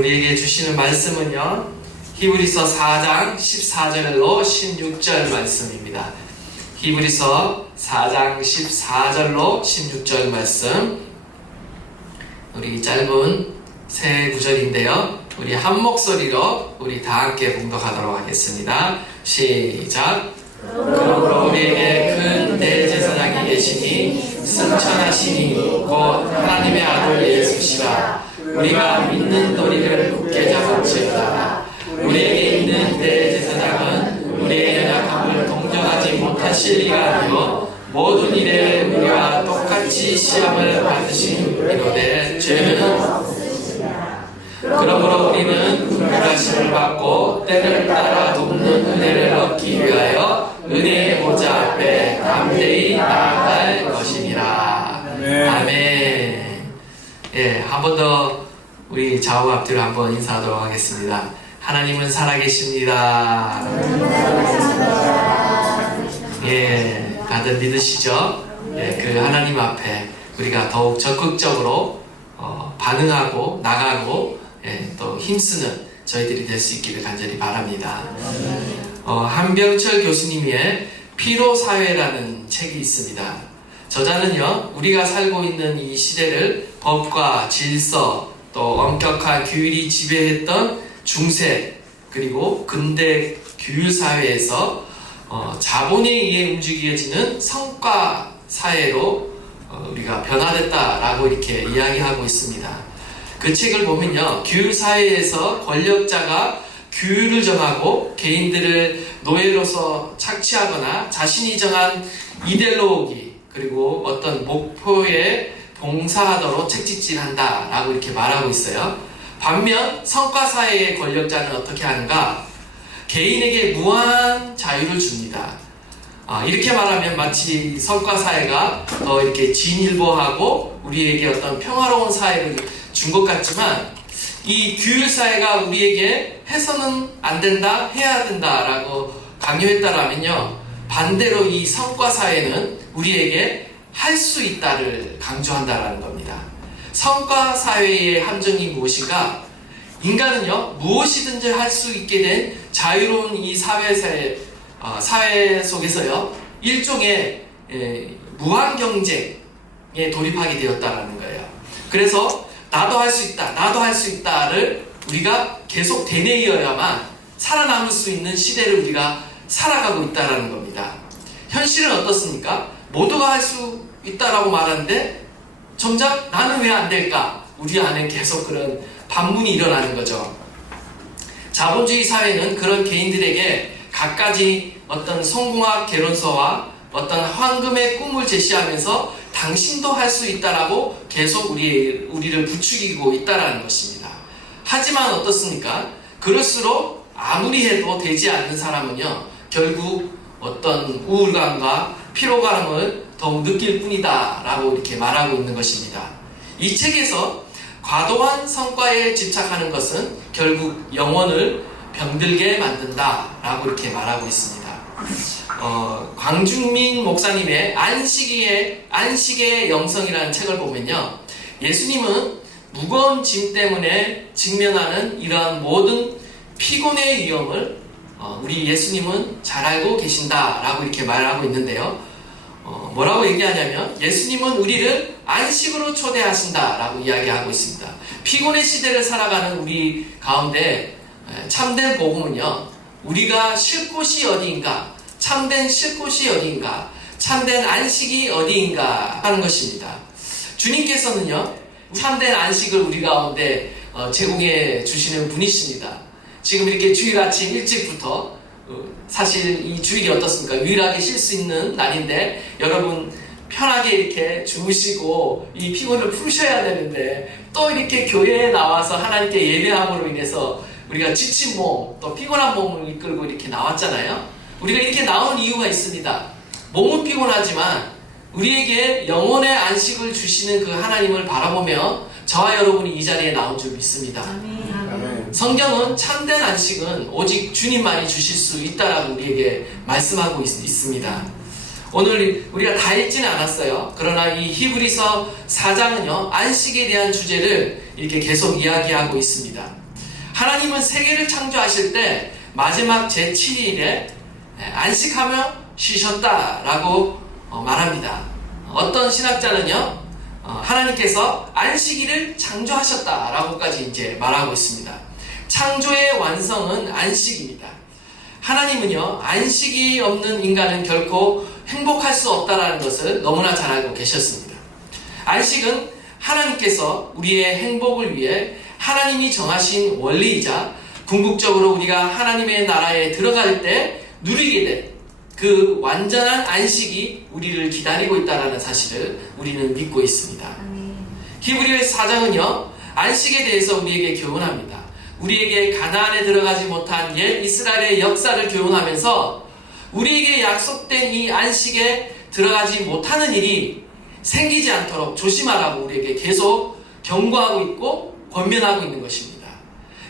우리에게 주시는 말씀은요, 히브리서 4장 14절로 16절 말씀입니다. 히브리서 4장 14절로 16절 말씀, 우리 짧은 세 구절인데요, 우리 한 목소리로 우리 다 함께 봉독하도록 하겠습니다. 시작. 그러므로 우리에게 큰 대제사장이 계시니 승천하시니 곧 하나님의 아들 예수시라. 우리가 믿는 도리를 굳게 잡을지어다. 우리에게 있는 대제사장은 우리의 연약함을 동정하지 못하실 리가 아니요 모든 일에 우리와 똑같이 시험을 받으신 이로되 죄는 그러므로 우리는 구하심을 받고 때를 따라 돕는 은혜를 얻기 위하여 은혜의 보좌 앞에 담대히 나아갈 것이니라. 아멘. 예, 한 번 더 우리 좌우 앞뒤로 한번 인사하도록 하겠습니다. 하나님은 살아계십니다. 예, 다들 믿으시죠? 예, 그 하나님 앞에 우리가 더욱 적극적으로 반응하고 나가고, 예, 또 힘쓰는 저희들이 될 수 있기를 간절히 바랍니다. 한병철 교수님의 피로사회라는 책이 있습니다. 저자는요, 우리가 살고 있는 이 시대를 법과 질서, 또 엄격한 규율이 지배했던 중세, 그리고 근대 규율사회에서 자본에 의해 움직여지는 성과사회로 우리가 변화됐다라고 이렇게 이야기하고 있습니다. 그 책을 보면요, 규율사회에서 권력자가 규율을 정하고 개인들을 노예로서 착취하거나 자신이 정한 이데올로기, 그리고 어떤 목표에 봉사하도록 책찍질한다 라고 이렇게 말하고 있어요. 반면 성과사회의 권력자는 어떻게 하는가? 개인에게 무한 자유를 줍니다. 이렇게 말하면 마치 성과사회가 더 이렇게 진일보하고 우리에게 어떤 평화로운 사회를 준 것 같지만, 이 규율사회가 우리에게 해서는 안 된다, 해야 된다 라고 강요했다라면요, 반대로 이 성과사회는 우리에게 할 수 있다를 강조한다라는 겁니다. 성과사회의 함정이 무엇인가? 인간은요, 무엇이든지 할 수 있게 된 자유로운 이 사회 속에서요, 일종의 무한 경쟁에 돌입하게 되었다라는 거예요. 그래서 나도 할 수 있다, 나도 할 수 있다를 우리가 계속 되뇌어야만 살아남을 수 있는 시대를 우리가 살아가고 있다라는 겁니다. 현실은 어떻습니까? 모두가 할 수 있다라고 말하는데 정작 나는 왜 안 될까? 우리 안에 계속 그런 반문이 일어나는 거죠. 자본주의 사회는 그런 개인들에게 갖가지 어떤 성공학 개론서와 어떤 황금의 꿈을 제시하면서 당신도 할 수 있다라고 계속 우리를 부추기고 있다라는 것입니다. 하지만 어떻습니까? 그럴수록 아무리 해도 되지 않는 사람은요, 결국 어떤 우울감과 피로감을 더욱 느낄 뿐이다 라고 이렇게 말하고 있는 것입니다. 이 책에서 과도한 성과에 집착하는 것은 결국 영혼을 병들게 만든다 라고 이렇게 말하고 있습니다. 광중민 목사님의 안식의 영성이라는 책을 보면요, 예수님은 무거운 짐 때문에 직면하는 이러한 모든 피곤의 위험을 우리 예수님은 잘 알고 계신다라고 이렇게 말하고 있는데요, 뭐라고 얘기하냐면 예수님은 우리를 안식으로 초대하신다라고 이야기하고 있습니다. 피곤의 시대를 살아가는 우리 가운데 참된 복음은요, 우리가 쉴 곳이 어디인가, 참된 쉴 곳이 어디인가, 참된 안식이 어디인가 하는 것입니다. 주님께서는요, 참된 안식을 우리 가운데 제공해 주시는 분이십니다. 지금 이렇게 주일 아침 일찍부터, 사실 이 주일이 어떻습니까? 유일하게 쉴 수 있는 날인데 여러분 편하게 이렇게 주무시고 이 피곤을 푸셔야 되는데, 또 이렇게 교회에 나와서 하나님께 예배함으로 인해서 우리가 지친 몸, 또 피곤한 몸을 이끌고 이렇게 나왔잖아요. 우리가 이렇게 나온 이유가 있습니다. 몸은 피곤하지만 우리에게 영혼의 안식을 주시는 그 하나님을 바라보며 저와 여러분이 이 자리에 나온 줄 믿습니다. 아멘. 성경은 참된 안식은 오직 주님만이 주실 수 있다라고 우리에게 말씀하고 있습니다. 오늘 우리가 다 읽지는 않았어요. 그러나 이 히브리서 4장은요, 안식에 대한 주제를 이렇게 계속 이야기하고 있습니다. 하나님은 세계를 창조하실 때 마지막 제7일에 안식하며 쉬셨다라고 말합니다. 어떤 신학자는요, 하나님께서 안식일을 창조하셨다라고까지 이제 말하고 있습니다. 창조의 완성은 안식입니다. 하나님은요, 안식이 없는 인간은 결코 행복할 수 없다라는 것을 너무나 잘 알고 계셨습니다. 안식은 하나님께서 우리의 행복을 위해 하나님이 정하신 원리이자 궁극적으로 우리가 하나님의 나라에 들어갈 때 누리게 된 그 완전한 안식이 우리를 기다리고 있다는 사실을 우리는 믿고 있습니다. 히브리서 4장은요, 안식에 대해서 우리에게 교훈합니다. 우리에게 가나안에 들어가지 못한 옛 이스라엘의 역사를 교훈하면서 우리에게 약속된 이 안식에 들어가지 못하는 일이 생기지 않도록 조심하라고 우리에게 계속 경고하고 있고 권면하고 있는 것입니다.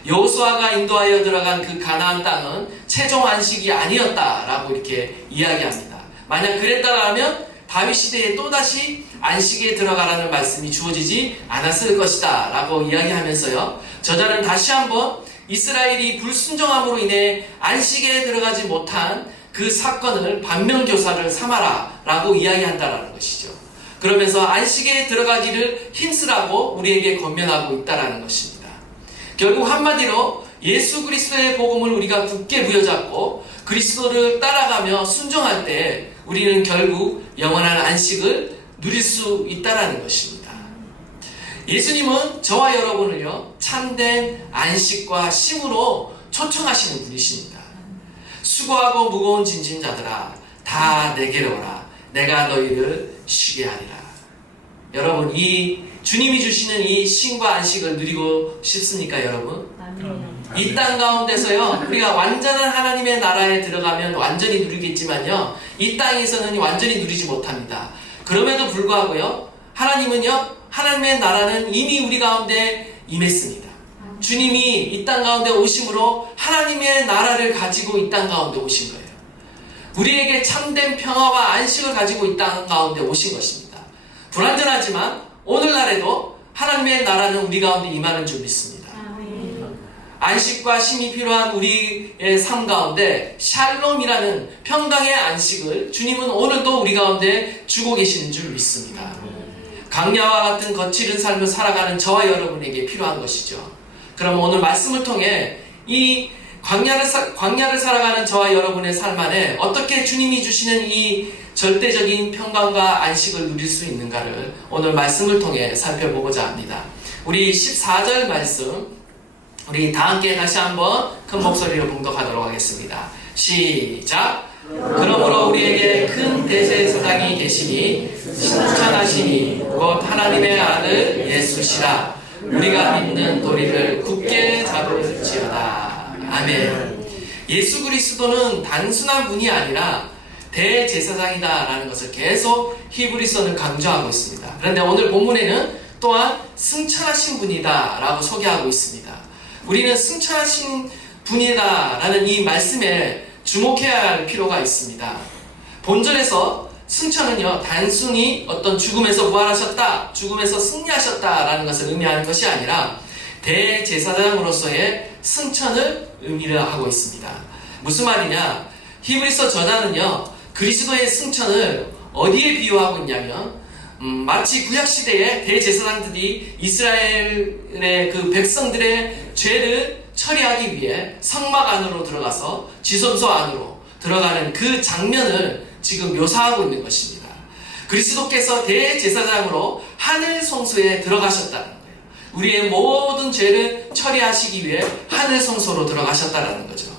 여호수아가 인도하여 들어간 그 가나안 땅은 최종 안식이 아니었다라고 이렇게 이야기합니다. 만약 그랬다라면 다윗 시대에 또다시 안식에 들어가라는 말씀이 주어지지 않았을 것이다 라고 이야기하면서요, 저자는 다시 한번 이스라엘이 불순종함으로 인해 안식에 들어가지 못한 그 사건을 반면교사를 삼아라 라고 이야기한다라는 것이죠. 그러면서 안식에 들어가기를 힘쓰라고 우리에게 권면하고 있다라는 것입니다. 결국 한마디로 예수 그리스도의 복음을 우리가 굳게 부여잡고 그리스도를 따라가며 순종할 때 우리는 결국 영원한 안식을 누릴 수 있다라는 것입니다. 예수님은 저와 여러분을요, 참된 안식과 쉼으로 초청하시는 분이십니다. 수고하고 무거운 짐진 자들아, 다 내게로 오라. 내가 너희를 쉬게 하리라. 여러분, 이 주님이 주시는 이 쉼과 안식을 누리고 싶습니까, 여러분? 이 땅 가운데서요, 우리가 완전한 하나님의 나라에 들어가면 완전히 누리겠지만요, 이 땅에서는 완전히 누리지 못합니다. 그럼에도 불구하고요, 하나님은요, 하나님의 나라는 이미 우리 가운데 임했습니다. 주님이 이 땅 가운데 오심으로 하나님의 나라를 가지고 이 땅 가운데 오신 거예요. 우리에게 참된 평화와 안식을 가지고 이 땅 가운데 오신 것입니다. 불완전하지만 오늘날에도 하나님의 나라는 우리 가운데 임하는 줄 믿습니다. 안식과 쉼이 필요한 우리의 삶 가운데 샬롬이라는 평강의 안식을 주님은 오늘도 우리 가운데 주고 계시는 줄 믿습니다. 강야와 같은 거칠은 삶을 살아가는 저와 여러분에게 필요한 것이죠. 그럼 오늘 말씀을 통해 이 광야를 살아가는 저와 여러분의 삶 안에 어떻게 주님이 주시는 이 절대적인 평강과 안식을 누릴 수 있는가를 오늘 말씀을 통해 살펴보고자 합니다. 우리 14절 말씀, 우리 다 함께 다시 한번 큰 목소리로 봉독하도록 하겠습니다. 시작! 그러므로 우리에게 큰 대제사장이 계시니 신천하시니 곧 하나님의 아들 예수시라. 우리가 믿는 도리를 굳게 잡을지어다. 아멘. 예수 그리스도는 단순한 분이 아니라 대제사장이다라는 것을 계속 히브리서는 강조하고 있습니다. 그런데 오늘 본문에는 또한 승천하신 분이다라고 소개하고 있습니다. 우리는 승천하신 분이다라는 이 말씀에 주목해야 할 필요가 있습니다. 본절에서 승천은요, 단순히 어떤 죽음에서 부활하셨다, 죽음에서 승리하셨다라는 것을 의미하는 것이 아니라 대제사장으로서의 승천을 의미를 하고 있습니다. 무슨 말이냐? 히브리서 저자는요, 그리스도의 승천을 어디에 비유하고 있냐면 마치 구약시대의 대제사장들이 이스라엘의 그 백성들의 죄를 처리하기 위해 성막 안으로 들어가서 지성소 안으로 들어가는 그 장면을 지금 묘사하고 있는 것입니다. 그리스도께서 대제사장으로 하늘 성소에 들어가셨다는 거예요. 우리의 모든 죄를 처리하시기 위해 하늘 성소로 들어가셨다는 거죠.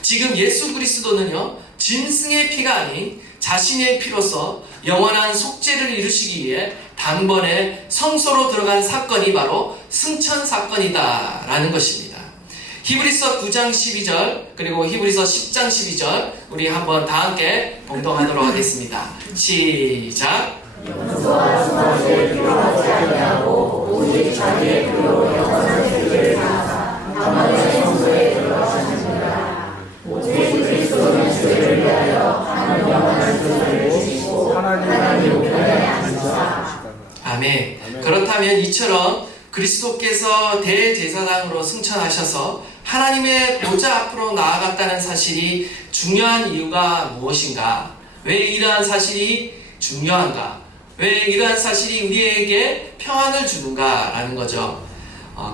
지금 예수 그리스도는요, 짐승의 피가 아닌 자신의 피로서 영원한 속죄를 이루시기 위해 단번에 성소로 들어간 사건이 바로 승천 사건이다라는 것입니다. 히브리서 9장 12절 그리고 히브리서 10장 12절 우리 한번 다 함께 봉독하도록 하겠습니다. 시작! 염소와 수마지에 필요하지 아니하고 오직 자기의 필요로 영원한 세계를 사하사 다만의 성소에 들어가셨느니라. 오직 그리스도는 죄를 위하여 하는 영원한 교훈을 주시고 하나님 우편에 앉으사. 아멘. 그렇다면 이처럼 그리스도께서 대제사장으로 승천하셔서 하나님의 보좌 앞으로 나아갔다는 사실이 중요한 이유가 무엇인가? 왜 이러한 사실이 중요한가? 왜 이러한 사실이 우리에게 평안을 주는가? 라는 거죠.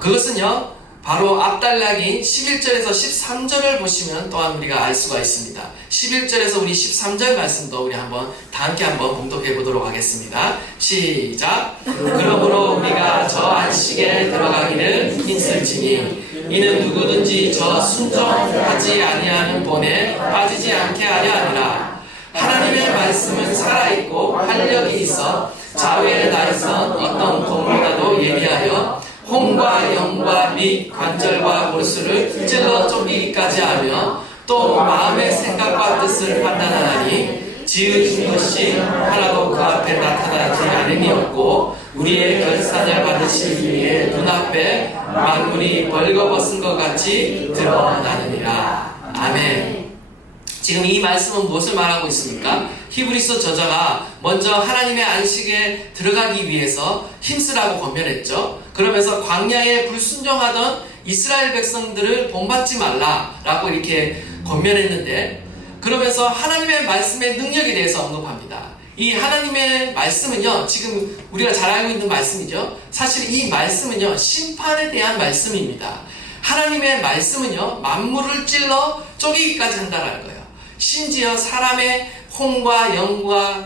그것은요, 바로 앞단락인 11절에서 13절을 보시면 또한 우리가 알 수가 있습니다. 11절에서 우리 13절 말씀도 우리 다 함께 한번 봉독해 보도록 하겠습니다. 시작! 그러므로 우리가 저 안식에 들어가기를 힘쓸지니 이는 누구든지 저 순종하지 아니하는 본에 빠지지 않게 하려 하니라. 하나님의 말씀은 살아있고 활력이 있어 좌우에 나선 어떤 검보다도 예리하여 혼과 영과 및 관절과 골수를 찔러 쪼개기까지 하며 또 마음의 생각과 뜻을 판단하나니 지으신 것이 하나도 그 앞에 나타나지 않음이 없고 우리의 결산을 받으시기 위해 눈앞에 만물이 벌거벗은 것 같이 드러나느니라. 아멘. 지금 이 말씀은 무엇을 말하고 있습니까? 히브리서 저자가 먼저 하나님의 안식에 들어가기 위해서 힘쓰라고 권면했죠. 그러면서 광야에 불순종하던 이스라엘 백성들을 본받지 말라라고 이렇게 권면했는데, 그러면서 하나님의 말씀의 능력에 대해서 언급합니다. 이 하나님의 말씀은요, 지금 우리가 잘 알고 있는 말씀이죠. 사실 이 말씀은요, 심판에 대한 말씀입니다. 하나님의 말씀은요, 만물을 찔러 쪼개기까지 한다는 거예요. 심지어 사람의 혼과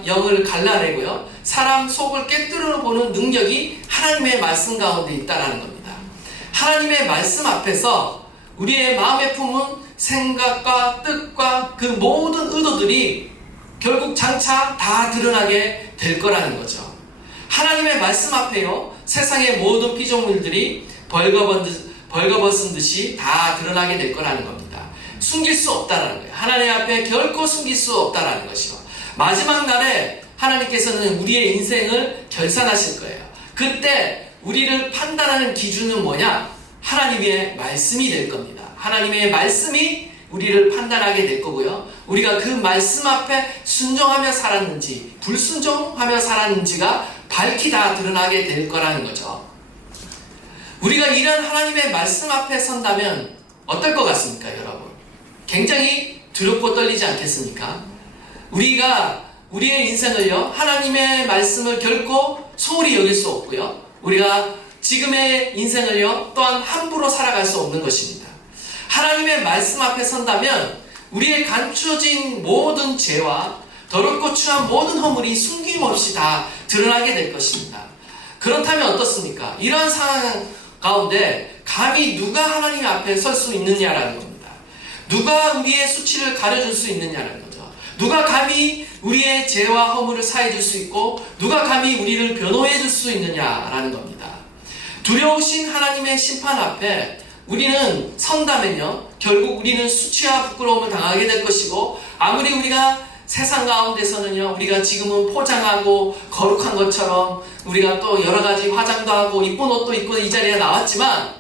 영을 갈라내고요, 사람 속을 깨뜨려 보는 능력이 하나님의 말씀 가운데 있다는 겁니다. 하나님의 말씀 앞에서 우리의 마음에 품은 생각과 뜻과 그 모든 의도들이 결국 장차 다 드러나게 될 거라는 거죠. 하나님의 말씀 앞에요, 세상의 모든 피조물들이 벌거벗은 듯이 다 드러나게 될 거라는 겁니다. 숨길 수 없다라는 거예요. 하나님 앞에 결코 숨길 수 없다라는 것이요. 마지막 날에 하나님께서는 우리의 인생을 결산하실 거예요. 그때 우리를 판단하는 기준은 뭐냐? 하나님의 말씀이 될 겁니다. 하나님의 말씀이 우리를 판단하게 될 거고요. 우리가 그 말씀 앞에 순종하며 살았는지 불순종하며 살았는지가 밝히 다 드러나게 될 거라는 거죠. 우리가 이런 하나님의 말씀 앞에 선다면 어떨 것 같습니까, 여러분? 굉장히 두렵고 떨리지 않겠습니까? 우리가 우리의 인생을요, 하나님의 말씀을 결코 소홀히 여길 수 없고요, 우리가 지금의 인생을요, 또한 함부로 살아갈 수 없는 것입니다. 하나님의 말씀 앞에 선다면 우리의 감춰진 모든 죄와 더럽고 추한 모든 허물이 숨김없이 다 드러나게 될 것입니다. 그렇다면 어떻습니까? 이러한 상황 가운데 감히 누가 하나님 앞에 설 수 있느냐라는 겁니다. 누가 우리의 수치를 가려줄 수 있느냐는 거죠. 누가 감히 우리의 죄와 허물을 사해줄 수 있고 누가 감히 우리를 변호해줄 수 있느냐라는 겁니다. 두려우신 하나님의 심판 앞에 우리는 선다면요, 결국 우리는 수치와 부끄러움을 당하게 될 것이고, 아무리 우리가 세상 가운데서는요, 우리가 지금은 포장하고 거룩한 것처럼 우리가 또 여러 가지 화장도 하고 이쁜 옷도 입고 이 자리에 나왔지만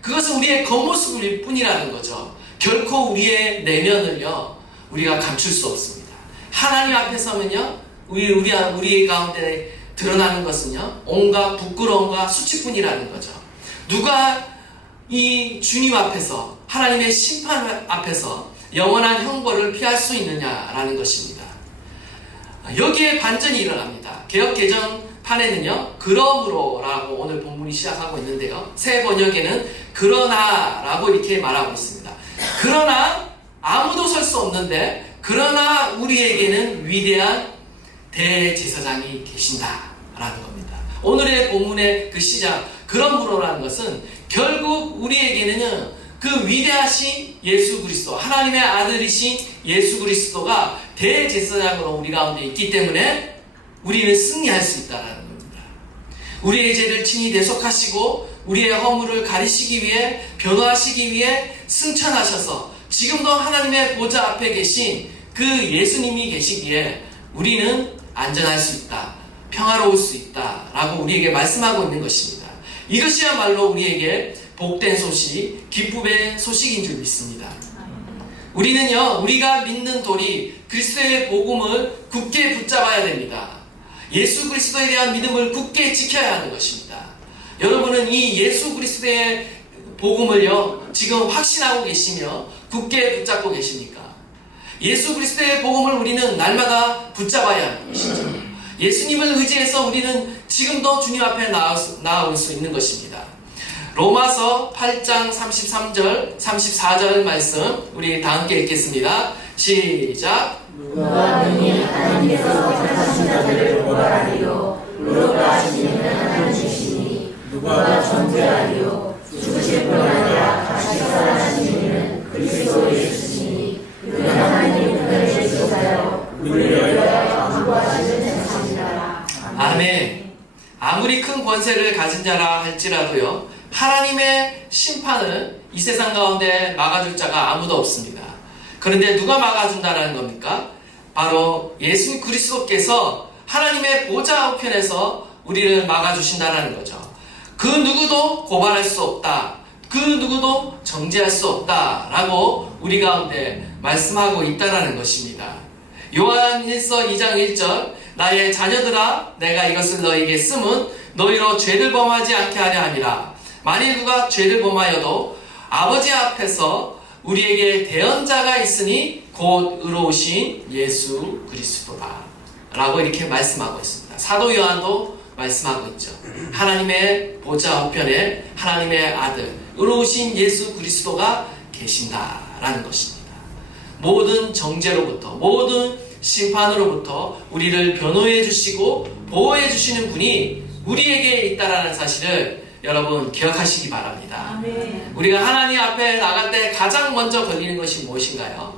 그것은 우리의 겉모습일 뿐이라는 거죠. 결코 우리의 내면을요, 우리가 감출 수 없습니다. 하나님 앞에 서면요, 우리 가운데 드러나는 것은요, 온갖 부끄러움과 수치뿐이라는 거죠. 누가 이 주님 앞에서, 하나님의 심판 앞에서 영원한 형벌을 피할 수 있느냐라는 것입니다. 여기에 반전이 일어납니다. 개역 개정판에는요, 그러므로라고 오늘 본문이 시작하고 있는데요, 새 번역에는 그러나라고 이렇게 말하고 있습니다. 그러나 아무도 설 수 없는데, 그러나 우리에게는 위대한 대제사장이 계신다라는 겁니다. 오늘의 본문의 그 시작, 그러므로라는 것은 결국 우리에게는 그 위대하신 예수 그리스도, 하나님의 아들이신 예수 그리스도가 대제사장으로 우리 가운데 있기 때문에 우리는 승리할 수 있다는 겁니다. 우리의 죄를 친히 대속하시고 우리의 허물을 가리시기 위해, 변호하시기 위해 승천하셔서 지금도 하나님의 보좌 앞에 계신 그 예수님이 계시기에 우리는 안전할 수 있다, 평화로울 수 있다라고 우리에게 말씀하고 있는 것입니다. 이것이야말로 우리에게 복된 소식, 기쁨의 소식인 줄 믿습니다. 우리는요, 우리가 믿는 도리, 그리스도의 복음을 굳게 붙잡아야 됩니다. 예수 그리스도에 대한 믿음을 굳게 지켜야 하는 것입니다. 여러분은 이 예수 그리스도의 복음을요 지금 확신하고 계시며 굳게 붙잡고 계십니까? 예수 그리스도의 복음을 우리는 날마다 붙잡아야 하는 것이죠. 예수님을 의지해서 우리는 지금도 주님 앞에 나아올 수 있는 것입니다. 로마서 8장 33절 34절 말씀 우리 다 함께 읽겠습니다. 시작. 누가 능히 하나님께서 택하신 자들을 고발하리요 의롭다 하시는 하나님이시니 누가 존재하리요 죽으실 뿐 아니라 다시 살아나신 이는 그리스도 예수시니 그는 하나님 그들의 제사자요 우리를 위하여 강구하시는 자시니라. 아멘. 아무리 큰 권세를 가진 자라 할지라도요 하나님의 심판은 이 세상 가운데 막아줄 자가 아무도 없습니다. 그런데 누가 막아준다는 겁니까? 바로 예수 그리스도께서 하나님의 보좌 우편에서 우리를 막아주신다는 거죠. 그 누구도 고발할 수 없다. 그 누구도 정죄할 수 없다. 라고 우리 가운데 말씀하고 있다는 것입니다. 요한일서 2장 1절 나의 자녀들아 내가 이것을 너희에게 쓰면 너희로 죄를 범하지 않게 하려 함이라. 만일 누가 죄를 범하여도 아버지 앞에서 우리에게 대언자가 있으니 곧 의로우신 예수 그리스도다 라고 이렇게 말씀하고 있습니다. 사도 요한도 말씀하고 있죠. 하나님의 보좌 우편에 하나님의 아들 의로우신 예수 그리스도가 계신다라는 것입니다. 모든 정죄로부터 모든 심판으로부터 우리를 변호해 주시고 보호해 주시는 분이 우리에게 있다라는 사실을 여러분 기억하시기 바랍니다. 아멘. 우리가 하나님 앞에 나갈 때 가장 먼저 걸리는 것이 무엇인가요?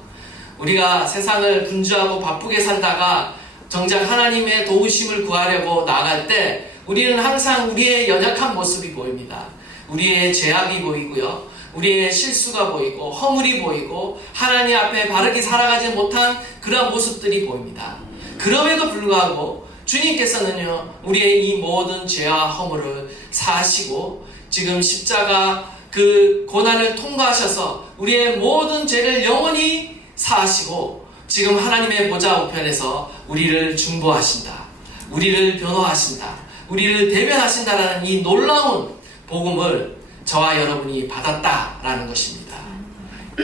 우리가 세상을 분주하고 바쁘게 살다가 정작 하나님의 도우심을 구하려고 나갈 때 우리는 항상 우리의 연약한 모습이 보입니다. 우리의 죄악이 보이고요. 우리의 실수가 보이고 허물이 보이고 하나님 앞에 바르게 살아가지 못한 그런 모습들이 보입니다. 그럼에도 불구하고 주님께서는요 우리의 이 모든 죄와 허물을 사하시고 지금 십자가 그 고난을 통과하셔서 우리의 모든 죄를 영원히 사하시고 지금 하나님의 보좌 우편에서 우리를 중보하신다. 우리를 변호하신다. 우리를 대변하신다라는 이 놀라운 복음을 저와 여러분이 받았다라는 것입니다.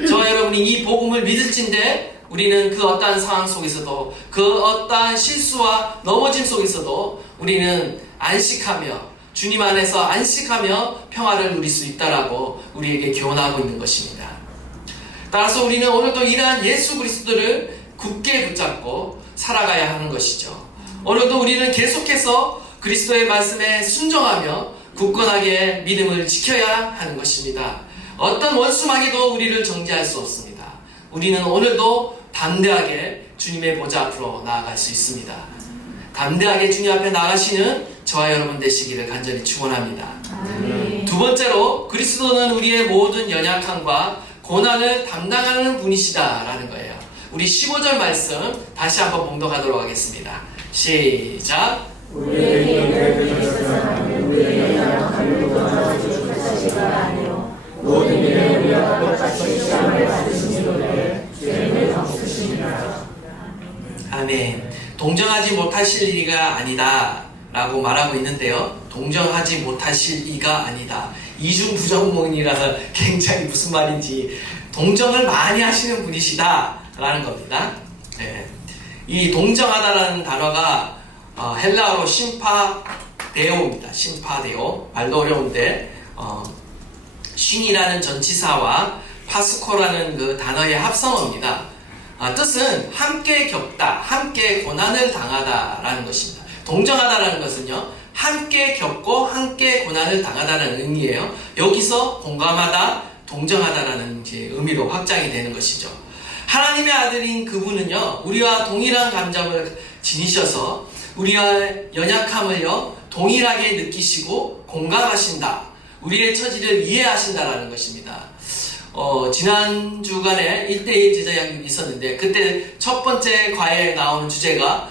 저와 여러분이 이 복음을 믿을진데 우리는 그 어떠한 상황 속에서도 그 어떠한 실수와 넘어짐 속에서도 우리는 안식하며 주님 안에서 안식하며 평화를 누릴 수 있다라고 우리에게 교훈하고 있는 것입니다. 따라서 우리는 오늘도 이러한 예수 그리스도를 굳게 붙잡고 살아가야 하는 것이죠. 오늘도 우리는 계속해서 그리스도의 말씀에 순종하며 굳건하게 믿음을 지켜야 하는 것입니다. 어떤 원수마귀도 우리를 정죄할 수 없습니다. 우리는 오늘도 담대하게 주님의 보좌 앞으로 나아갈 수 있습니다. 담대하게 주님 앞에 나가시는 저와 여러분 되시기를 간절히 축원합니다. 두 번째로 그리스도는 우리의 모든 연약함과 고난을 담당하는 분이시다라는 거예요. 우리 15절 말씀 다시 한번 봉독하도록 하겠습니다. 시작. 우리에게 은혜를 우리의 연약함을 도와주실 것이가 아니요 모든 일에 우리와 똑같이 시험을 받으시기를 죄를 없으시니라. 아멘. 동정하지 못하실 이가 아니다 라고 말하고 있는데요. 동정하지 못하실 이가 아니다. 이중부정문이라서 굉장히 무슨 말인지 동정을 많이 하시는 분이시다 라는 겁니다. 네. 이 동정하다라는 단어가 헬라어로 심파데오입니다. 심파데오. 말도 어려운데 쉰이라는 전치사와 파스코라는 그 단어의 합성어입니다. 뜻은 함께 겪다, 함께 고난을 당하다라는 것입니다. 동정하다라는 것은요, 함께 겪고 함께 고난을 당하다는 의미예요. 여기서 공감하다, 동정하다라는 이제 의미로 확장이 되는 것이죠. 하나님의 아들인 그분은요, 우리와 동일한 감정을 지니셔서 우리의 연약함을요, 동일하게 느끼시고 공감하신다. 우리의 처지를 이해하신다라는 것입니다. 지난 주간에 1대1 제자 양육이 있었는데 그때 첫 번째 과외에 나오는 주제가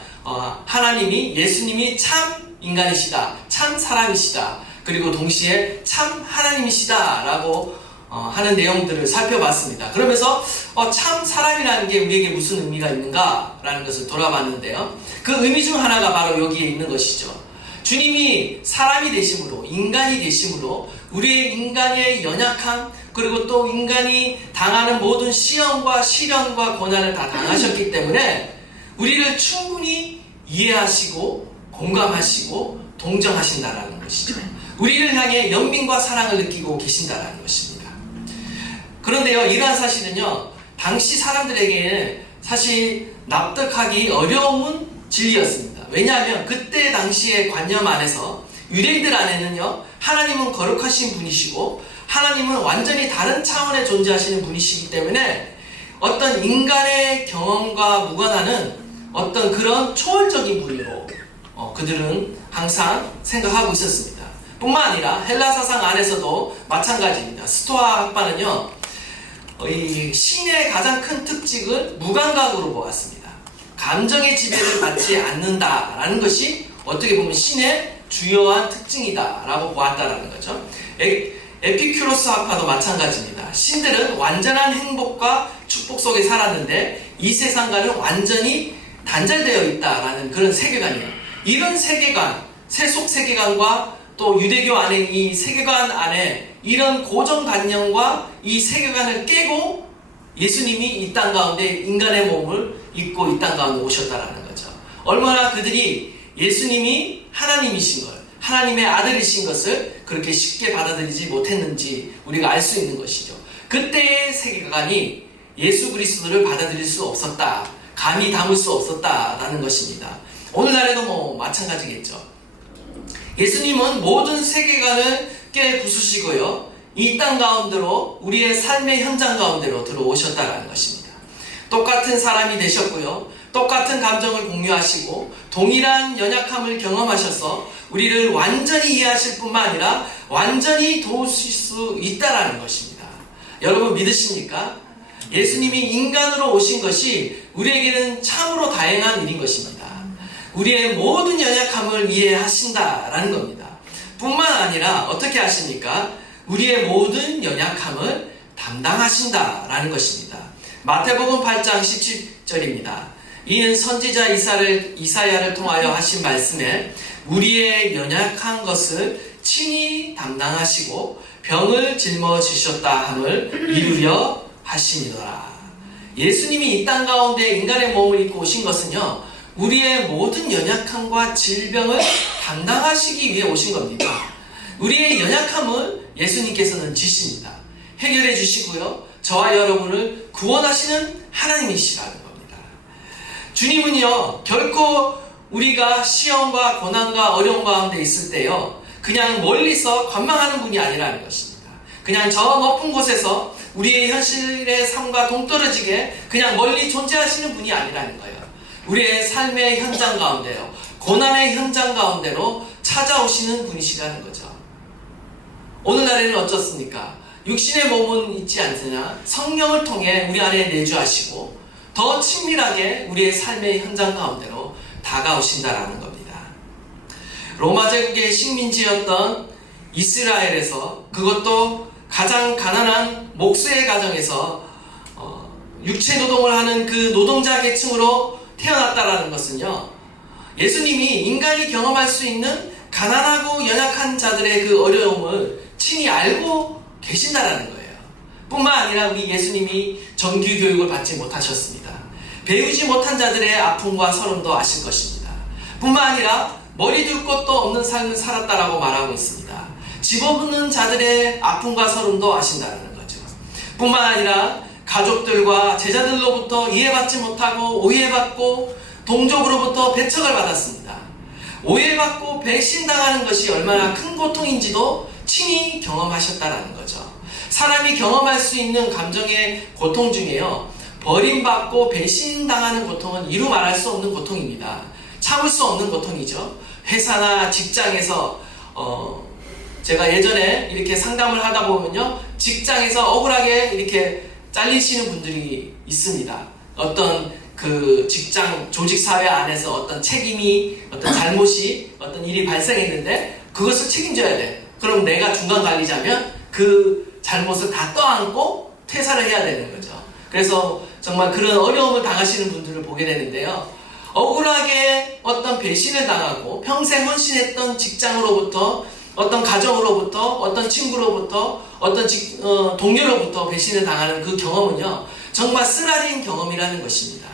하나님이 예수님이 참 인간이시다, 참 사람이시다, 그리고 동시에 참 하나님이시다 라고 하는 내용들을 살펴봤습니다. 그러면서 참 사람이라는 게 우리에게 무슨 의미가 있는가 라는 것을 돌아봤는데요. 그 의미 중 하나가 바로 여기에 있는 것이죠. 주님이 사람이 되심으로, 인간이 되심으로 우리의 인간의 연약함, 그리고 또 인간이 당하는 모든 시험과 시련과 고난을 다 당하셨기 때문에 우리를 충분히 이해하시고 공감하시고 동정하신다라는 것이죠. 우리를 향해 연민과 사랑을 느끼고 계신다라는 것입니다. 그런데요, 이러한 사실은요, 당시 사람들에게 사실 납득하기 어려운 진리였습니다. 왜냐하면 그때 당시의 관념 안에서 유대인들 안에는요, 하나님은 거룩하신 분이시고 하나님은 완전히 다른 차원에 존재하시는 분이시기 때문에 어떤 인간의 경험과 무관하는 어떤 그런 초월적인 분으로 그들은 항상 생각하고 있었습니다. 뿐만 아니라 헬라 사상 안에서도 마찬가지입니다. 스토아 학파는요, 이 신의 가장 큰 특징을 무감각으로 보았습니다. 감정의 지배를 받지 않는다라는 것이 어떻게 보면 신의 주요한 특징이다라고 보았다라는 거죠. 에피큐로스 학파도 마찬가지입니다. 신들은 완전한 행복과 축복 속에 살았는데 이 세상과는 완전히 단절되어 있다라는 그런 세계관이에요. 이런 세계관, 세속 세계관과 또 유대교 안에 이 세계관 안에 이런 고정관념과 이 세계관을 깨고 예수님이 이 땅 가운데 인간의 몸을 입고 이 땅 가운데 오셨다라는 거죠. 얼마나 그들이 예수님이 하나님이신 걸, 하나님의 아들이신 것을 그렇게 쉽게 받아들이지 못했는지 우리가 알 수 있는 것이죠. 그때의 세계관이 예수 그리스도를 받아들일 수 없었다, 감히 담을 수 없었다라는 것입니다. 오늘날에도 마찬가지겠죠. 예수님은 모든 세계관을 깨부수시고요, 이 땅 가운데로 우리의 삶의 현장 가운데로 들어오셨다라는 것입니다. 똑같은 사람이 되셨고요, 똑같은 감정을 공유하시고 동일한 연약함을 경험하셔서 우리를 완전히 이해하실 뿐만 아니라 완전히 도우실 수 있다라는 것입니다. 여러분 믿으십니까? 예수님이 인간으로 오신 것이 우리에게는 참으로 다행한 일인 것입니다. 우리의 모든 연약함을 이해하신다라는 겁니다. 뿐만 아니라 어떻게 하십니까? 우리의 모든 연약함을 담당하신다라는 것입니다. 마태복음 8장 17절입니다. 이는 선지자 이사야를 통하여 하신 말씀에 우리의 연약한 것을 친히 담당하시고 병을 짊어지셨다 함을 이루려 하시니더라. 예수님이 이 땅 가운데 인간의 몸을 입고 오신 것은요, 우리의 모든 연약함과 질병을 담당하시기 위해 오신 겁니다. 우리의 연약함을 예수님께서는 지십니다. 해결해 주시고요, 저와 여러분을 구원하시는 하나님이시라는 겁니다. 주님은요, 결코 우리가 시험과 고난과 어려움 가운데 있을 때요, 그냥 멀리서 관망하는 분이 아니라는 것입니다. 그냥 저 높은 곳에서 우리의 현실의 삶과 동떨어지게 그냥 멀리 존재하시는 분이 아니라는 거예요. 우리의 삶의 현장 가운데요, 고난의 현장 가운데로 찾아오시는 분이시라는 거죠. 오늘날에는 어떻습니까? 육신의 몸은 있지 않으나 성령을 통해 우리 안에 내주하시고 더 친밀하게 우리의 삶의 현장 가운데로 다가오신다라는 겁니다. 로마 제국의 식민지였던 이스라엘에서, 그것도 가장 가난한 목수의 가정에서 육체 노동을 하는 그 노동자 계층으로 태어났다라는 것은요, 예수님이 인간이 경험할 수 있는 가난하고 연약한 자들의 그 어려움을 친히 알고 계신다라는 거예요. 뿐만 아니라 우리 예수님이 정규 교육을 받지 못하셨습니다. 배우지 못한 자들의 아픔과 서름도 아실 것입니다. 뿐만 아니라 머리 둘 곳도 없는 삶을 살았다라고 말하고 있습니다. 집 없는 자들의 아픔과 서름도 아신다는 거죠. 뿐만 아니라 가족들과 제자들로부터 이해받지 못하고 오해받고 동족으로부터 배척을 받았습니다. 오해받고 배신당하는 것이 얼마나 큰 고통인지도 친히 경험하셨다라는 거죠. 사람이 경험할 수 있는 감정의 고통 중에요, 버림받고 배신당하는 고통은 이루 말할 수 없는 고통입니다. 참을 수 없는 고통이죠. 회사나 직장에서 제가 예전에 이렇게 상담을 하다 보면요, 직장에서 억울하게 이렇게 잘리시는 분들이 있습니다. 어떤 그 직장 조직 사회 안에서 어떤 책임이, 어떤 잘못이, 어떤 일이 발생했는데 그것을 책임져야 돼. 그럼 내가 중간 관리자면 그 잘못을 다 떠안고 퇴사를 해야 되는 거죠. 그래서 정말 그런 어려움을 당하시는 분들을 보게 되는데요, 억울하게 어떤 배신을 당하고 평생 헌신했던 직장으로부터, 어떤 가정으로부터, 어떤 친구로부터, 어떤 동료로부터 배신을 당하는 그 경험은요, 정말 쓰라린 경험이라는 것입니다.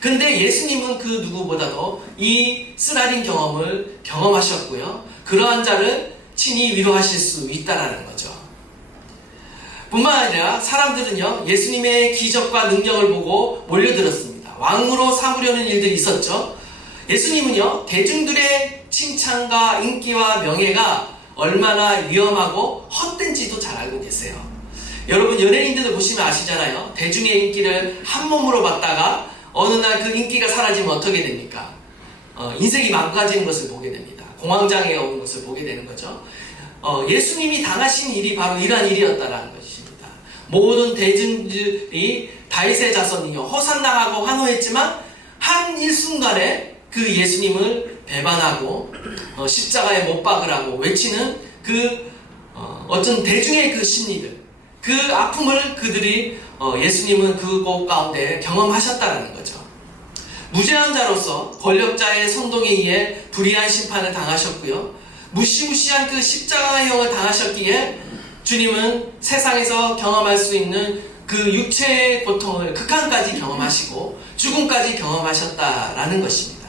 근데 예수님은 그 누구보다도 이 쓰라린 경험을 경험하셨고요, 그러한 자를 친히 위로하실 수 있다라는 거죠. 뿐만 아니라 사람들은요, 예수님의 기적과 능력을 보고 몰려들었습니다. 왕으로 삼으려는 일들이 있었죠. 예수님은요, 대중들의 칭찬과 인기와 명예가 얼마나 위험하고 헛된지도 잘 알고 계세요. 여러분, 연예인들을 보시면 아시잖아요. 대중의 인기를 한 몸으로 받다가 어느 날 그 인기가 사라지면 어떻게 됩니까? 인생이 망가지는 것을 보게 됩니다. 공황장애가 오는 것을 보게 되는 거죠. 예수님이 당하신 일이 바로 이러한 일이었다는 것입니다. 모든 대중들이 다윗의 자손이요, 호산나하고 환호했지만 한 일순간에 그 예수님을 배반하고 십자가에 못 박으라고 외치는 그 어떤 대중의 그 심리들, 그 아픔을 그들이 예수님은 그곳 가운데 경험하셨다는 거죠. 무죄한 자로서 권력자의 선동에 의해 불의한 심판을 당하셨고요, 무시무시한 그 십자가형을 당하셨기에 주님은 세상에서 경험할 수 있는 그 육체의 고통을 극한까지 경험하시고 죽음까지 경험하셨다라는 것입니다.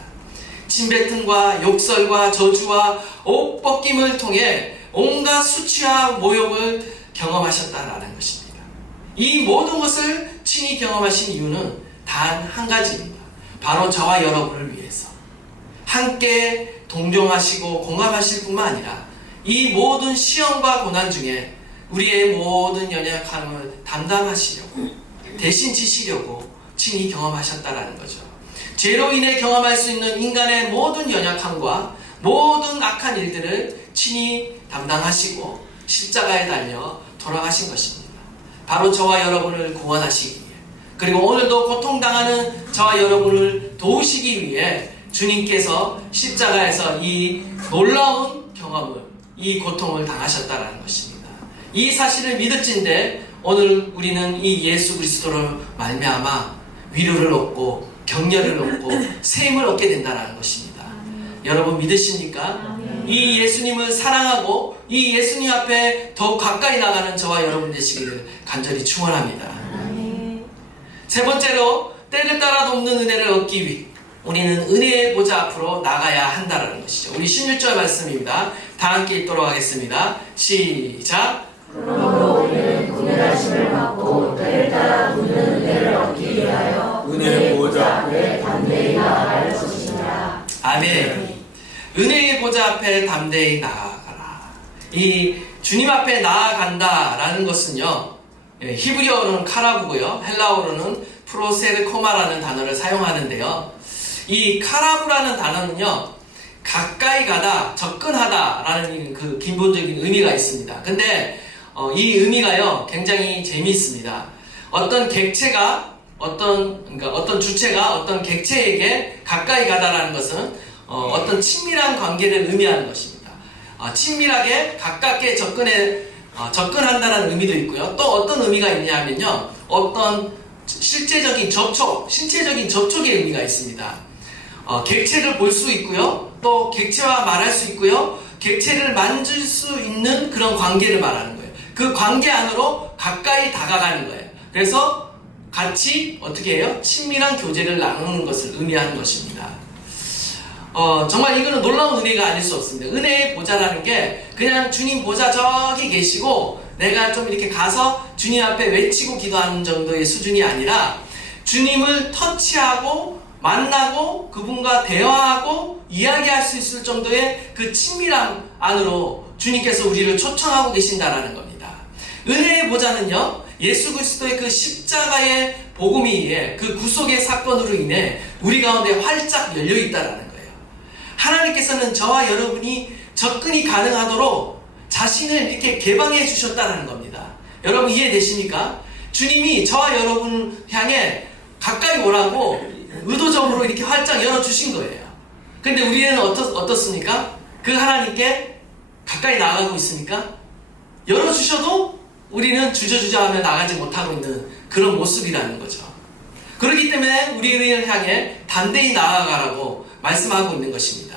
침뱉음과 욕설과 저주와 옷 벗김을 통해 온갖 수치와 모욕을 경험하셨다라는 것입니다. 이 모든 것을 친히 경험하신 이유는 단 한 가지입니다. 바로 저와 여러분을 위해서 함께 동정하시고 공감하실 뿐만 아니라 이 모든 시험과 고난 중에 우리의 모든 연약함을 담당하시려고, 대신 지시려고 친히 경험하셨다라는 거죠. 죄로 인해 경험할 수 있는 인간의 모든 연약함과 모든 악한 일들을 친히 담당하시고 십자가에 달려 돌아가신 것입니다. 바로 저와 여러분을 구원하시기 위해, 그리고 오늘도 고통당하는 저와 여러분을 도우시기 위해 주님께서 십자가에서 이 놀라운 경험을, 이 고통을 당하셨다는 것입니다. 이 사실을 믿을진데 오늘 우리는 이 예수 그리스도를 말미암아 위로를 얻고 격려를 얻고 세임을 얻게 된다는 것입니다. 여러분 믿으십니까? 이 예수님을 사랑하고 이 예수님 앞에 더욱 가까이 나가는 저와 여러분 되시기를 간절히 축원합니다. 세 번째로, 때를 따라 돕는 은혜를 얻기 위해 우리는 은혜의 보좌 앞으로 나가야 한다는 것이죠. 우리 16절 말씀입니다. 다 함께 읽도록 하겠습니다. 시작. 그러므로 우리는 구별하심을 받고 때를 따라 돕는 은혜를 얻기 위하여 은혜의 보좌 앞에 담대히 나아갈 것이니라. 아멘. 은혜의 보좌 앞에 담대히 나아가라. 이 주님 앞에 나아간다라는 것은요, 히브리어로는 카라부고요, 헬라어로는 프로세르코마라는 단어를 사용하는데요, 이 카라부라는 단어는요, 가까이 가다, 접근하다라는 그 기본적인 의미가 있습니다. 근데 이 의미가요, 굉장히 재미있습니다. 어떤 객체가 어떤 주체가 어떤 객체에게 가까이 가다라는 것은 어떤 친밀한 관계를 의미하는 것입니다. 친밀하게 가깝게 접근한다는 의미도 있고요. 또 어떤 의미가 있냐면요, 어떤 실제적인 접촉, 신체적인 접촉의 의미가 있습니다. 객체를 볼 수 있고요, 또 객체와 말할 수 있고요, 객체를 만질 수 있는 그런 관계를 말하는 거예요. 그 관계 안으로 가까이 다가가는 거예요. 그래서 같이 어떻게 해요? 친밀한 교제를 나누는 것을 의미하는 것입니다. 정말 이거는 놀라운 은혜가 아닐 수 없습니다. 은혜의 보좌라는 게 그냥 주님 보좌 저기 계시고 내가 좀 이렇게 가서 주님 앞에 외치고 기도하는 정도의 수준이 아니라 주님을 터치하고 만나고 그분과 대화하고 이야기할 수 있을 정도의 그 친밀함 안으로 주님께서 우리를 초청하고 계신다라는 겁니다. 은혜의 보좌는요, 예수 그리스도의 그 십자가의 복음이 그 구속의 사건으로 인해 우리 가운데 활짝 열려 있다라는 거예요. 하나님께서는 저와 여러분이 접근이 가능하도록 자신을 이렇게 개방해 주셨다는 겁니다. 여러분 이해되십니까? 주님이 저와 여러분 향해 가까이 오라고 의도적으로 이렇게 활짝 열어주신 거예요. 근데 우리는 어떻습니까? 그 하나님께 가까이 나가고 있습니까? 열어주셔도 우리는 주저주저 하며 나가지 못하고 있는 그런 모습이라는 거죠. 그렇기 때문에 우리를 향해 담대히 나아가라고 말씀하고 있는 것입니다.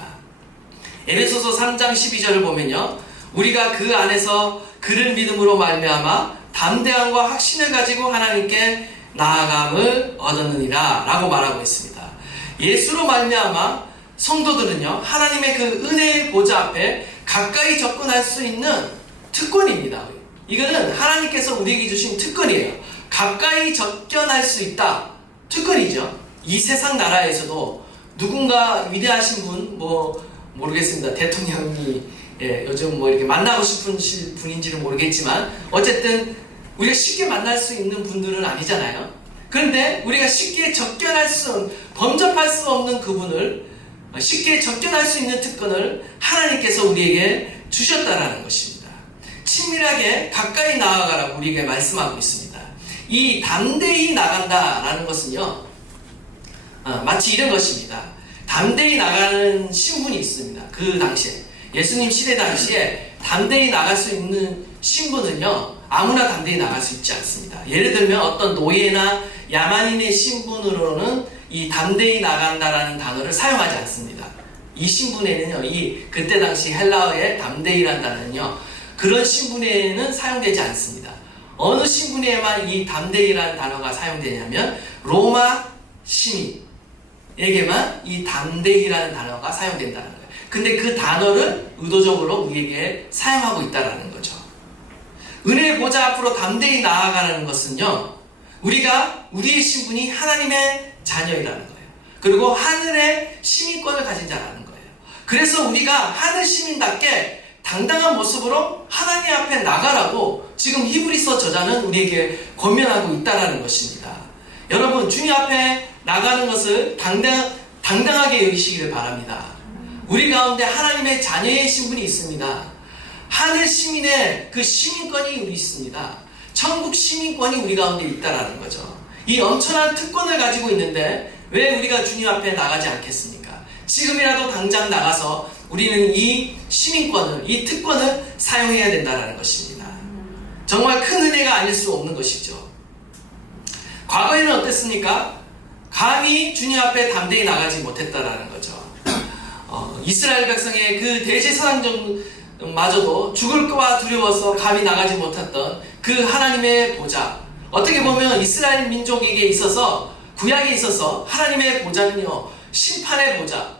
에베소서 3장 12절을 보면요, 우리가 그 안에서 그를 믿음으로 말미암아 담대함과 확신을 가지고 하나님께 나아감을 얻었느니라 라고 말하고 있습니다. 예수로 말미암아 성도들은요, 하나님의 그 은혜의 보좌 앞에 가까이 접근할 수 있는 특권입니다. 이거는 하나님께서 우리에게 주신 특권이에요. 가까이 접견할 수 있다. 특권이죠. 이 세상 나라에서도 누군가 위대하신 분, 모르겠습니다. 대통령이 요즘 이렇게 만나고 싶은 분인지는 모르겠지만, 어쨌든 우리가 쉽게 만날 수 있는 분들은 아니잖아요. 그런데 우리가 쉽게 범접할 수 없는 그분을 쉽게 접견할 수 있는 특권을 하나님께서 우리에게 주셨다라는 것입니다. 친밀하게 가까이 나아가라고 우리에게 말씀하고 있습니다. 이 담대히 나간다라는 것은요, 마치 이런 것입니다. 담대히 나가는 신분이 있습니다. 그 당시에, 예수님 시대 당시에 담대히 나갈 수 있는 신분은요, 아무나 담대히 나갈 수 있지 않습니다. 예를 들면 어떤 노예나 야만인의 신분으로는 이 담대히 나간다라는 단어를 사용하지 않습니다. 이 신분에는요, 그때 당시 헬라어의 담대히라는 단어는요, 그런 신분에는 사용되지 않습니다. 어느 신분에만 이 담대히라는 단어가 사용되냐면 로마 시민에게만 이 담대히라는 단어가 사용된다는 거예요. 근데 그 단어를 의도적으로 우리에게 사용하고 있다는 거죠. 은혜의 보좌 앞으로 담대히 나아가는 것은요, 우리의 신분이 하나님의 자녀이라는 거예요. 그리고 하늘의 시민권을 가진 자라는 거예요. 그래서 우리가 하늘 시민답게 당당한 모습으로 하나님 앞에 나가라고 지금 히브리서 저자는 우리에게 권면하고 있다는 것입니다. 여러분, 주님 앞에 나가는 것을 당당하게 여기시기를 바랍니다. 우리 가운데 하나님의 자녀의 신분이 있습니다. 하늘 시민의 그 시민권이 우리 있습니다. 천국 시민권이 우리 가운데 있다라는 거죠. 이 엄청난 특권을 가지고 있는데 왜 우리가 주님 앞에 나가지 않겠습니까? 지금이라도 당장 나가서 우리는 이 시민권을, 이 특권을 사용해야 된다는 것입니다. 정말 큰 은혜가 아닐 수 없는 것이죠. 과거에는 어땠습니까? 감히 주님 앞에 담대히 나가지 못했다라는 거죠. 이스라엘 백성의 그 대제사장마저도 죽을 거와 두려워서 감히 나가지 못했던 그 하나님의 보좌. 어떻게 보면 이스라엘 민족에게 있어서, 구약에 있어서 하나님의 보좌는요, 심판의 보좌,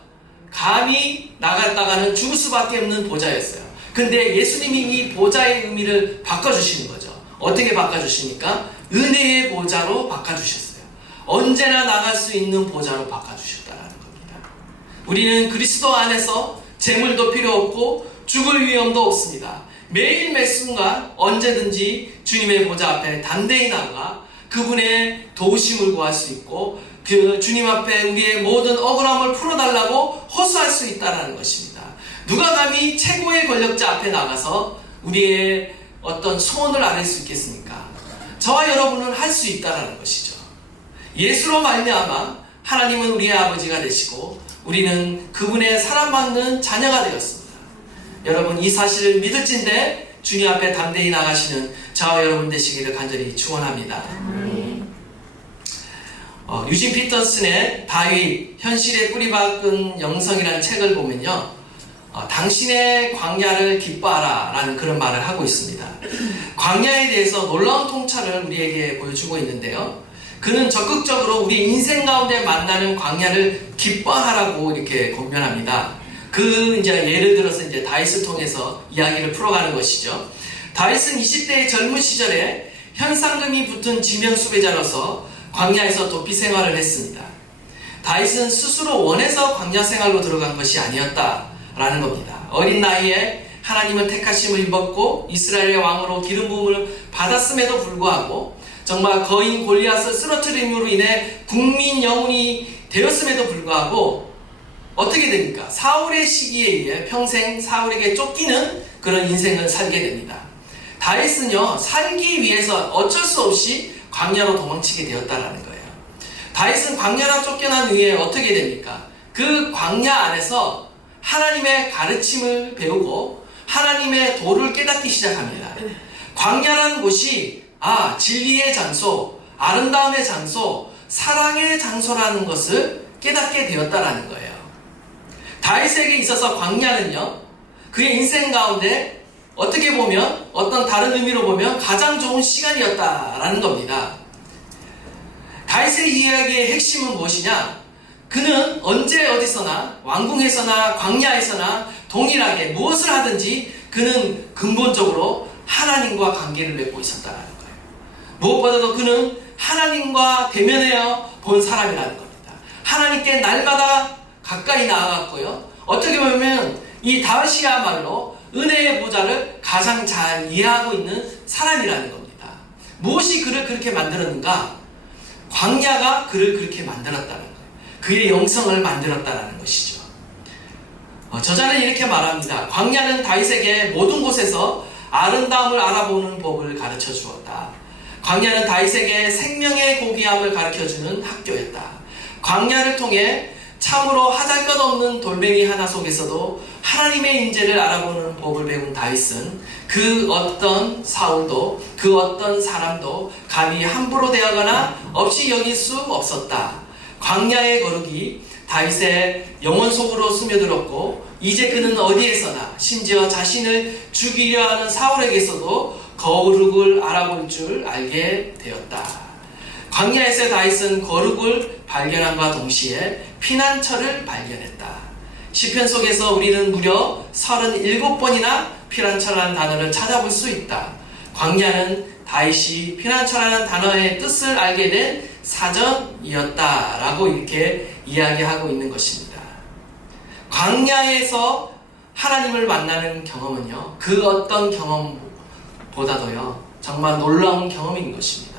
감히 나갔다가는 죽을 수밖에 없는 보좌였어요. 근데 예수님이 이 보좌의 의미를 바꿔주시는 거죠. 어떻게 바꿔주십니까? 은혜의 보좌로 바꿔주셨어요. 언제나 나갈 수 있는 보좌로 바꿔주셨다는 겁니다. 우리는 그리스도 안에서 재물도 필요 없고 죽을 위험도 없습니다. 매일 매 순간 언제든지 주님의 보좌 앞에 담대히 나가 그분의 도우심을 구할 수 있고, 그 주님 앞에 우리의 모든 억울함을 풀어달라고 호소할 수 있다는 것입니다. 누가 감히 최고의 권력자 앞에 나가서 우리의 어떤 소원을 아뢰 수 있겠습니까? 저와 여러분은 할 수 있다는 것이죠. 예수로 말미암아 하나님은 우리의 아버지가 되시고 우리는 그분의 사랑받는 자녀가 되었습니다. 여러분, 이 사실을 믿을진데 주님 앞에 담대히 나가시는 저와 여러분 되시기를 간절히 축원합니다. 유진 피터슨의 다윗 현실에 뿌리박은 영성이라는 책을 보면요, 당신의 광야를 기뻐하라 라는 그런 말을 하고 있습니다. 광야에 대해서 놀라운 통찰을 우리에게 보여주고 있는데요, 그는 적극적으로 우리 인생 가운데 만나는 광야를 기뻐하라고 이렇게 권면합니다. 예를 들어서 다윗을 통해서 이야기를 풀어가는 것이죠. 다윗은 20대의 젊은 시절에 현상금이 붙은 지명 수배자로서 광야에서 도피 생활을 했습니다. 다윗은 스스로 원해서 광야 생활로 들어간 것이 아니었다라는 겁니다. 어린 나이에 하나님은 택하심을 입었고 이스라엘의 왕으로 기름 부음을 받았음에도 불구하고, 정말 거인 골리앗을 쓰러뜨림으로 인해 국민 영웅이 되었음에도 불구하고 어떻게 됩니까? 사울의 시기에 의해 평생 사울에게 쫓기는 그런 인생을 살게 됩니다. 다윗은요, 살기 위해서 어쩔 수 없이 광야로 도망치게 되었다라는 거예요. 다윗은 광야로 쫓겨난 후에 어떻게 됩니까? 그 광야 안에서 하나님의 가르침을 배우고 하나님의 도를 깨닫기 시작합니다. 광야라는 곳이 진리의 장소, 아름다움의 장소, 사랑의 장소라는 것을 깨닫게 되었다라는 거예요. 다윗에게 있어서 광야는요, 그의 인생 가운데 어떻게 보면, 어떤 다른 의미로 보면 가장 좋은 시간이었다라는 겁니다. 다윗의 이야기의 핵심은 무엇이냐? 그는 언제 어디서나, 왕궁에서나 광야에서나 동일하게 무엇을 하든지 그는 근본적으로 하나님과 관계를 맺고 있었다는 거예요. 무엇보다도 그는 하나님과 대면하여 본 사람이라는 겁니다. 하나님께 날마다 가까이 나아갔고요. 어떻게 보면 이 다윗이야말로 은혜의 보좌를 가장 잘 이해하고 있는 사람이라는 겁니다. 무엇이 그를 그렇게 만들었는가? 광야가 그를 그렇게 만들었다는 거예요. 그의 영성을 만들었다는 것이죠. 저자는 이렇게 말합니다. 광야는 다윗에게 모든 곳에서 아름다움을 알아보는 법을 가르쳐 주었다. 광야는 다윗에게 생명의 고귀함을 가르쳐주는 학교였다. 광야를 통해 참으로 하잘것없는 돌멩이 하나 속에서도 하나님의 인재를 알아보는 법을 배운 다윗은 그 어떤 사울도 그 어떤 사람도 감히 함부로 대하거나 없이 여길 수 없었다. 광야의 거룩이 다윗의 영혼 속으로 스며들었고 이제 그는 어디에서나 심지어 자신을 죽이려 하는 사울에게서도 거룩을 알아볼 줄 알게 되었다. 광야에서 다윗은 거룩을 발견함과 동시에 피난처를 발견했다. 시편 속에서 우리는 무려 37번이나 피난처라는 단어를 찾아볼 수 있다. 광야는 다윗이 피난처라는 단어의 뜻을 알게 된 사전이었다라고 이렇게 이야기하고 있는 것입니다. 광야에서 하나님을 만나는 경험은요, 그 어떤 경험보다도요, 정말 놀라운 경험인 것입니다.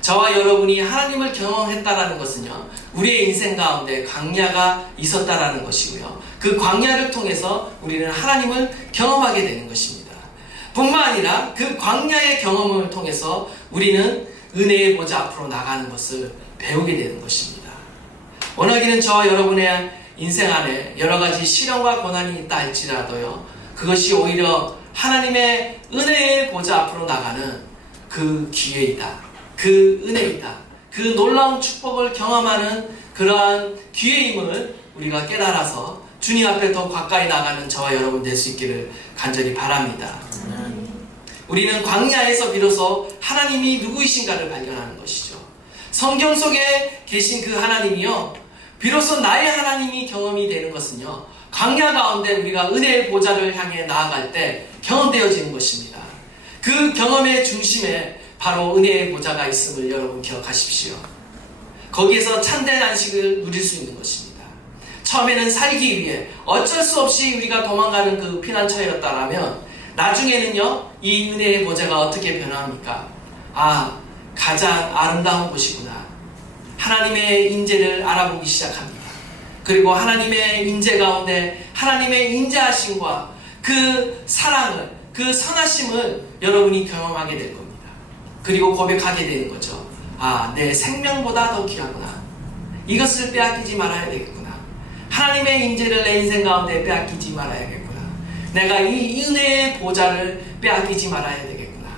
저와 여러분이 하나님을 경험했다라는 것은요, 우리의 인생 가운데 광야가 있었다라는 것이고요. 그 광야를 통해서 우리는 하나님을 경험하게 되는 것입니다. 뿐만 아니라 그 광야의 경험을 통해서 우리는 은혜의 보좌 앞으로 나가는 것을 배우게 되는 것입니다. 원하기는 저와 여러분의 인생 안에 여러 가지 시련과 고난이 있다 할지라도요, 그것이 오히려 하나님의 은혜의 보좌 앞으로 나가는 그 기회이다. 그 은혜이다. 그 놀라운 축복을 경험하는 그러한 기회임을 우리가 깨달아서 주님 앞에 더 가까이 나가는 저와 여러분 될 수 있기를 간절히 바랍니다. 우리는 광야에서 비로소 하나님이 누구이신가를 발견하는 것이죠. 성경 속에 계신 그 하나님이요, 비로소 나의 하나님이 경험이 되는 것은요, 광야 가운데 우리가 은혜의 보좌를 향해 나아갈 때 경험되어지는 것입니다. 그 경험의 중심에 바로 은혜의 보좌가 있음을 여러분 기억하십시오. 거기에서 참된 안식을 누릴 수 있는 것입니다. 처음에는 살기 위해 어쩔 수 없이 우리가 도망가는 그 피난처였다라면 나중에는요, 이 은혜의 보좌가 어떻게 변화합니까? 가장 아름다운 곳이구나. 하나님의 인재를 알아보기 시작합니다. 그리고 하나님의 인재 가운데 하나님의 인자하심과 그 사랑을, 그 선하심을 여러분이 경험하게 될 겁니다. 그리고 고백하게 되는 거죠. 내 생명보다 더 귀하구나. 이것을 빼앗기지 말아야 되겠구나. 하나님의 인재를 내 인생 가운데 빼앗기지 말아야겠구나. 내가 이 은혜의 보좌를 빼앗기지 말아야 되겠구나.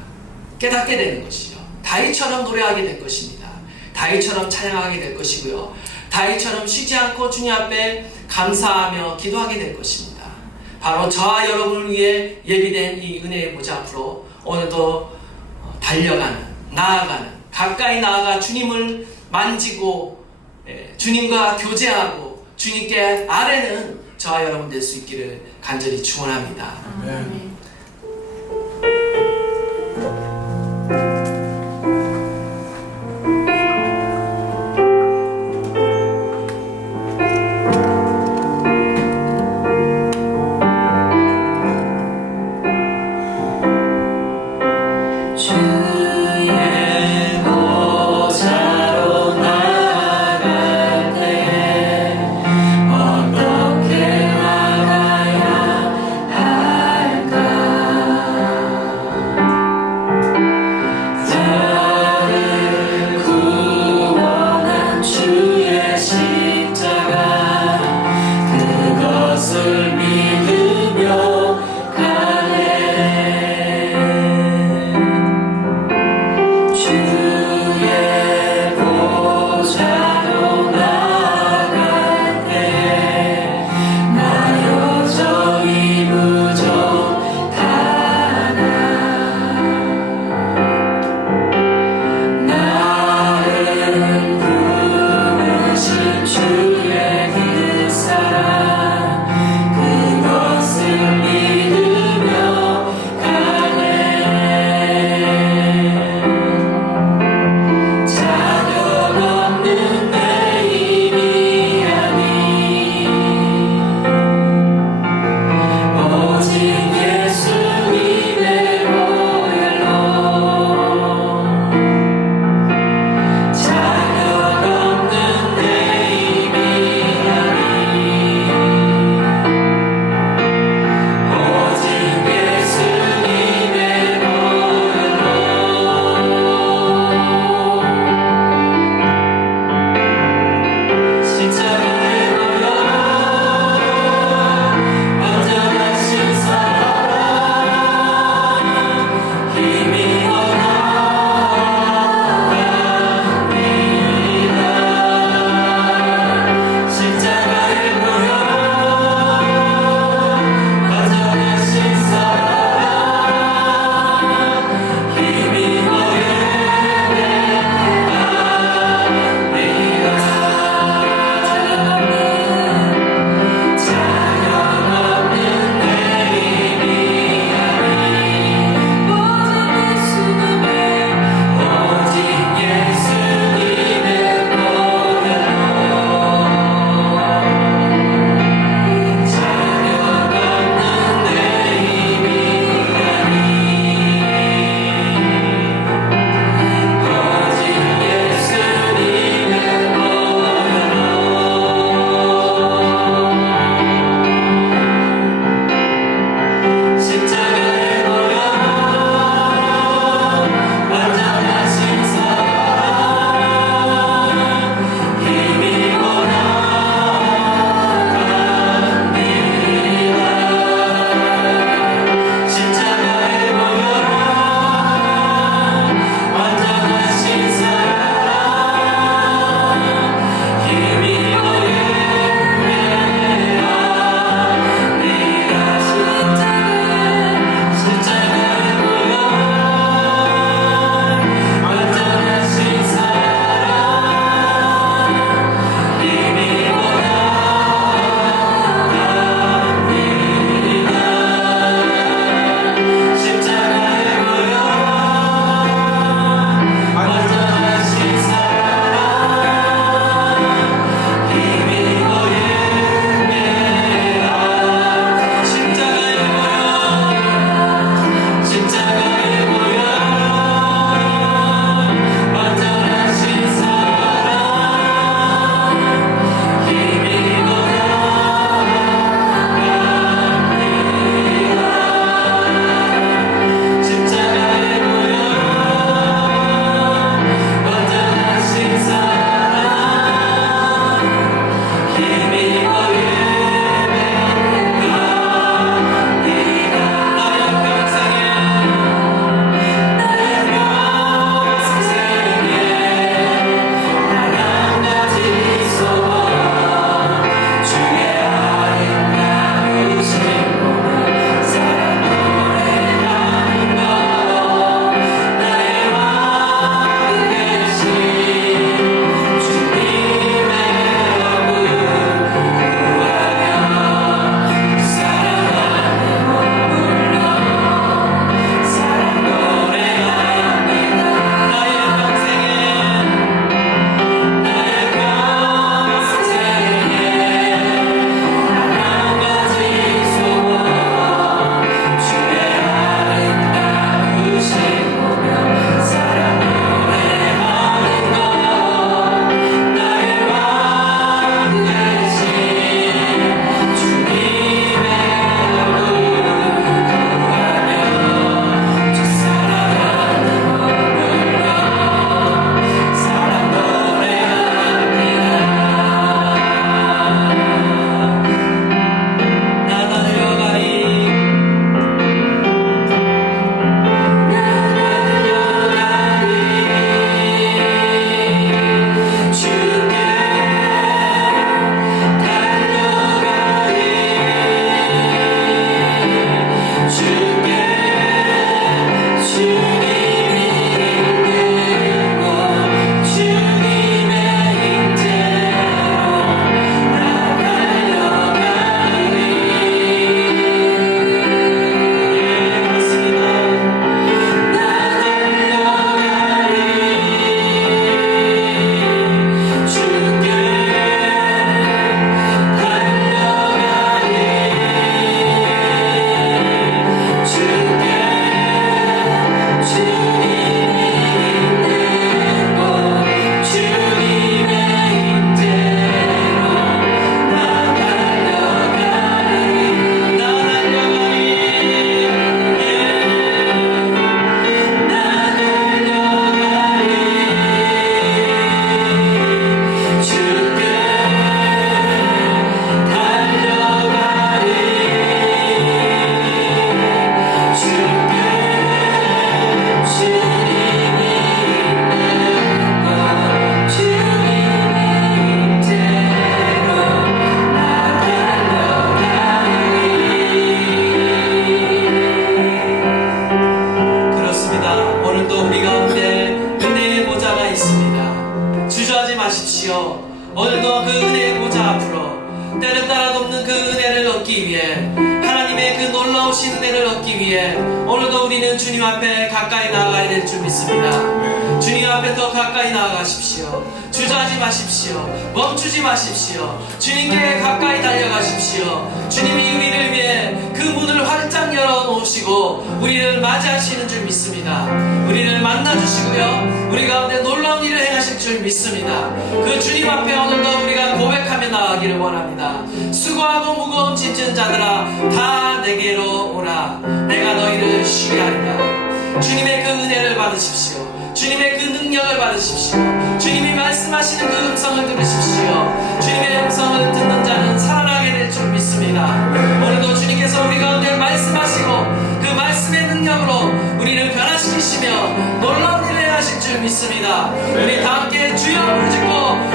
깨닫게 되는 것이죠. 다윗처럼 노래하게 될 것입니다. 다윗처럼 찬양하게 될 것이고요. 다윗처럼 쉬지 않고 주님 앞에 감사하며 기도하게 될 것입니다. 바로 저와 여러분을 위해 예비된 이 은혜의 보좌 앞으로 오늘도 달려가는, 나아가는, 가까이 나아가 주님을 만지고 주님과 교제하고 주님께 아뢰는 저와 여러분 될 수 있기를 간절히 축원합니다. 아멘. 어떻게 나가야 할까? 오늘도 우리 가운데 은혜의 보좌가 있습니다. 주저하지 마십시오. 오늘도 그 은혜의 보좌 앞으로 때를 따라 돕는 그 은혜를 얻기 위해, 하나님의 그 놀라우신 은혜를 얻기 위해 오늘도 우리는 주님 앞에 가까이 나아가야 될 줄 믿습니다. 주님 앞에 더 가까이 나아가십시오. 주저하지 마십시오. 멈추지 마십시오. 주님께 가까이 달려가십시오. 주님이 우리를 위해 그 문을 활짝 열어놓으시고 우리를 맞이하시는 줄 믿습니다. 우리를 만나주시고요, 우리 가운데 놀라운 일을 행하실 줄 믿습니다. 그 주님 앞에 오늘도 우리가 고백하며 나아가기를 원합니다. 수고하고 무거운 짐진 자들아 다 내게로 오라. 내가 너희를 쉬게 하리라. 주님의 그 은혜를 받으십시오. 주님의 그 능력을 받으십시오. 주님이 말씀하시는 그 음성을 들으십시오. 주님의 음성을 듣는 자는 살아나게 될 줄 믿습니다. 오늘도 주님께서 우리 가운데 말씀하시고 그 말씀의 능력으로 우리를 변화시키시며 놀라운 일을 하실 줄 믿습니다. 우리 다 함께 주여 부르짖고